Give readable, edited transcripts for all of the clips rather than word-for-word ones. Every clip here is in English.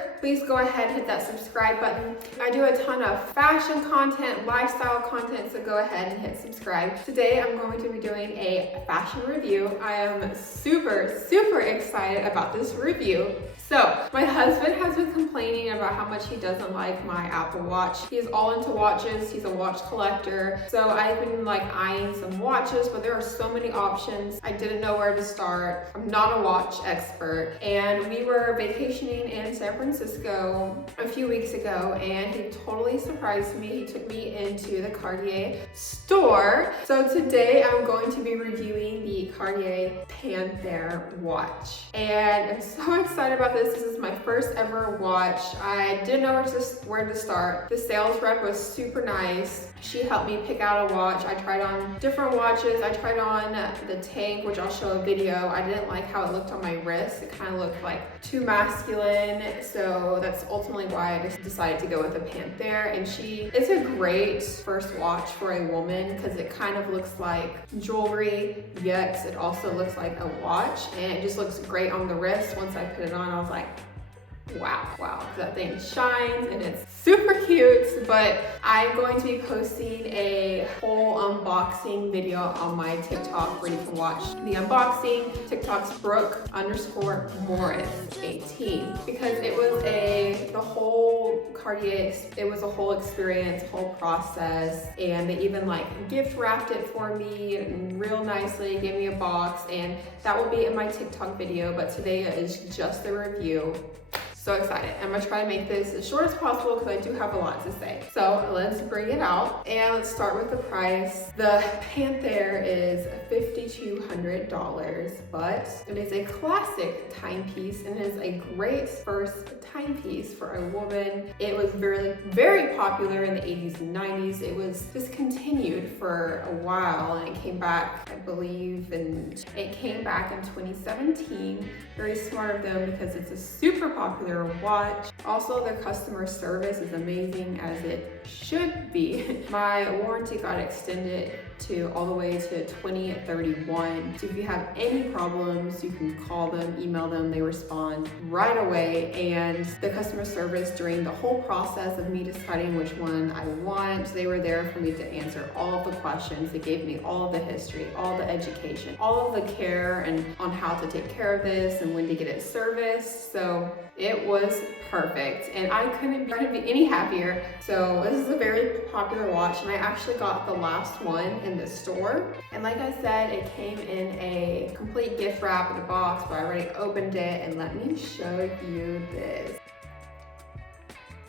here, please go ahead and hit that subscribe button. I do a ton of fashion content, lifestyle content, so go ahead and hit subscribe. Today I'm going to be doing a fashion review. I am super excited about this review. So, my husband has been complaining about how much he doesn't like my Apple Watch. He's all into watches, he's a watch collector. So I've been like eyeing some watches, but there are so many options. I didn't know where to start. I'm not a watch expert. And we were vacationing in San Francisco a few weeks ago, and he totally surprised me. He took me into the Cartier store. So today I'm going to be reviewing the Cartier Panthere watch. And I'm so excited about this. This is my first ever watch. I didn't know where to start. The sales rep was super nice. She helped me pick out a watch. I tried on different watches. I tried on the TIK, which I'll show a video. I didn't like how it looked on my wrist. It kind of looked like too masculine. So that's ultimately why I just decided to go with the Panthere. And it's a great first watch for a woman because it kind of looks like jewelry, yet it also looks like a watch. And it just looks great on the wrist. Once I put it on, I was like, wow, that thing shines and it's super cute. But I'm going to be posting a whole unboxing video on my TikTok where you can watch the unboxing. TikTok's Brooke_Morris18, because it was the whole Cartier, it was a whole experience, whole process, and they even like gift wrapped it for me real nicely, gave me a box, and that will be in my TikTok video, but today is just the review. So excited. I'm gonna try to make this as short as possible because I do have a lot to say. So let's bring it out and let's start with the price. The Panthere is $5,200, but it is a classic timepiece and it is a great first timepiece for a woman. It was very popular in the 80s and 90s. It was discontinued for a while and it came back, I believe, and it came back in 2017. Very smart of them because it's a super popular watch. Also, their customer service is amazing, as it should be. My warranty got extended to all the way to 2031. So if you have any problems, you can call them, email them, they respond right away. And the customer service during the whole process of me deciding which one I want, they were there for me to answer all of the questions. They gave me all of the history, all the education, all of the care and on how to take care of this and when to get it serviced. So it was perfect and I couldn't be any happier. So this is a very popular watch and I actually got the last one in the store. And like I said, it came in a complete gift wrap in a box, but I already opened it and let me show you this.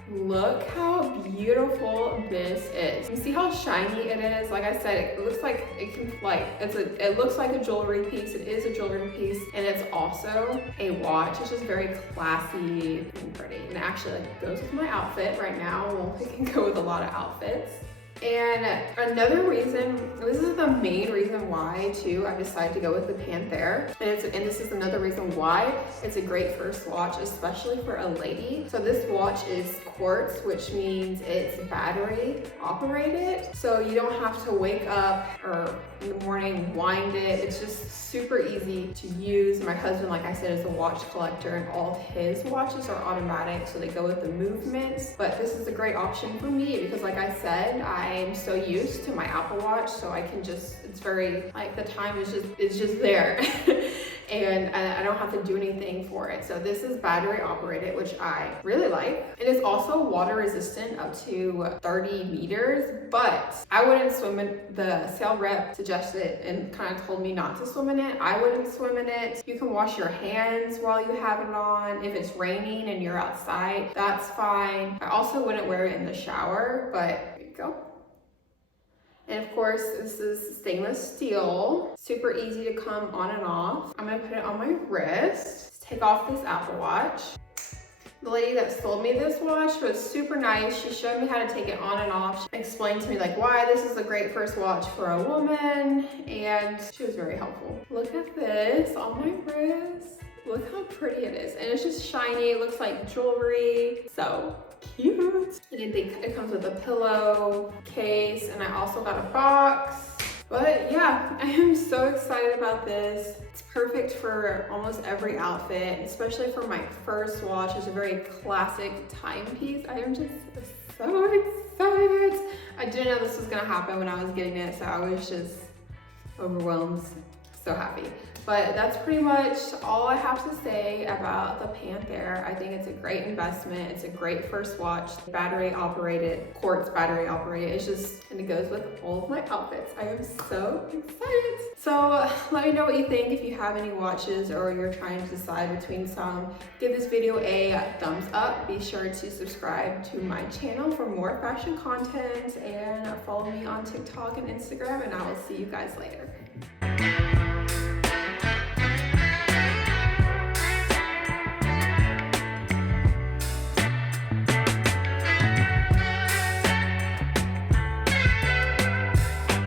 Look how beautiful this is. You see how shiny it is? Like I said, it looks like it looks like a jewelry piece. It is a jewelry piece, and it's also a watch. It's just very classy and pretty. And actually, like, goes with my outfit right now. Well, it can go with a lot of outfits. And another reason, this is the main reason why too, I decided to go with the Panthere. And this is another reason why it's a great first watch, especially for a lady. So this watch is quartz, which means it's battery operated. So you don't have to wake up or in the morning wind it. It's just super easy to use. My husband, like I said, is a watch collector and all of his watches are automatic. So they go with the movements, but this is a great option for me because like I said, I'm so used to my Apple Watch, so I can just, it's very, like the time is just there. And I don't have to do anything for it. So this is battery operated, which I really like. It is also water resistant up to 30 meters, but I wouldn't swim in. The sale rep suggested and kind of told me not to swim in it. I wouldn't swim in it. You can wash your hands while you have it on. If it's raining and you're outside, that's fine. I also wouldn't wear it in the shower, but there you go. And of course, this is stainless steel, super easy to come on and off. I'm gonna put it on my wrist. Let's take off this Apple Watch. The lady that sold me this watch was super nice. She showed me how to take it on and off. She explained to me like why this is a great first watch for a woman, and she was very helpful. Look at this on my wrist. Look how pretty it is. And it's just shiny, it looks like jewelry. So cute. And it comes with a pillow case, and I also got a box. But yeah, I am so excited about this. It's perfect for almost every outfit, especially for my first watch. It's a very classic timepiece. I am just so excited. I didn't know this was gonna happen when I was getting it, so I was just overwhelmed, so happy. But that's pretty much all I have to say about the Panthere. I think it's a great investment. It's a great first watch. Battery operated, quartz battery operated. It's just, and it goes with all of my outfits. I am so excited. So let me know what you think. If you have any watches or you're trying to decide between some, give this video a thumbs up. Be sure to subscribe to my channel for more fashion content and follow me on TikTok and Instagram, and I will see you guys later.